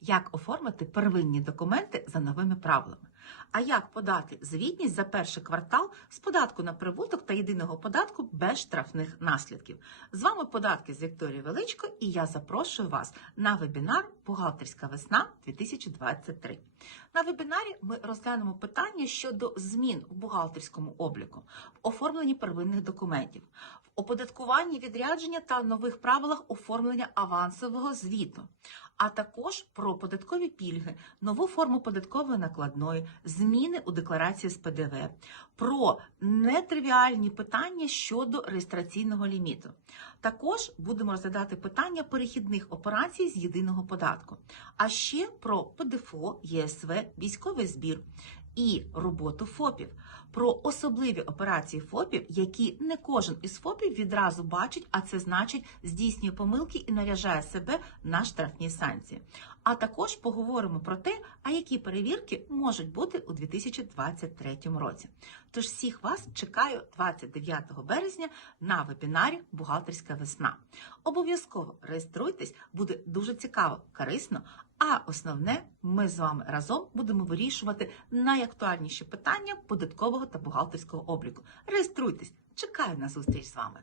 як оформити первинні документи за новими правилами. А як подати звітність за перший квартал з податку на прибуток та єдиного податку без штрафних наслідків? З вами податки з Вікторією Величко, і я запрошую вас на вебінар Бухгалтерська весна 2023. На вебінарі ми розглянемо питання щодо змін в бухгалтерському обліку, в оформленні первинних документів, в оподаткуванні відрядження та нових правилах оформлення авансового звіту, а також про податкові пільги, нову форму податкової накладної, зміни у декларації з ПДВ, про нетривіальні питання щодо реєстраційного ліміту. Також будемо розглядати питання перехідних операцій з єдиного податку, а ще про ПДФО, ЄСВ, військовий збір і роботу ФОПів, про особливі операції ФОПів, які не кожен із ФОПів відразу бачить, а це значить здійснює помилки і наряжає себе на штрафні санкції. А також поговоримо про те, а які перевірки можуть бути у 2023 році. Тож всіх вас чекаю 29 березня на вебінарі Бухгалтерська весна. Обов'язково реєструйтесь, буде дуже цікаво, корисно. А основне, ми з вами разом будемо вирішувати найактуальніші питання податкового та бухгалтерського обліку. Реєструйтесь, чекаю на зустріч з вами.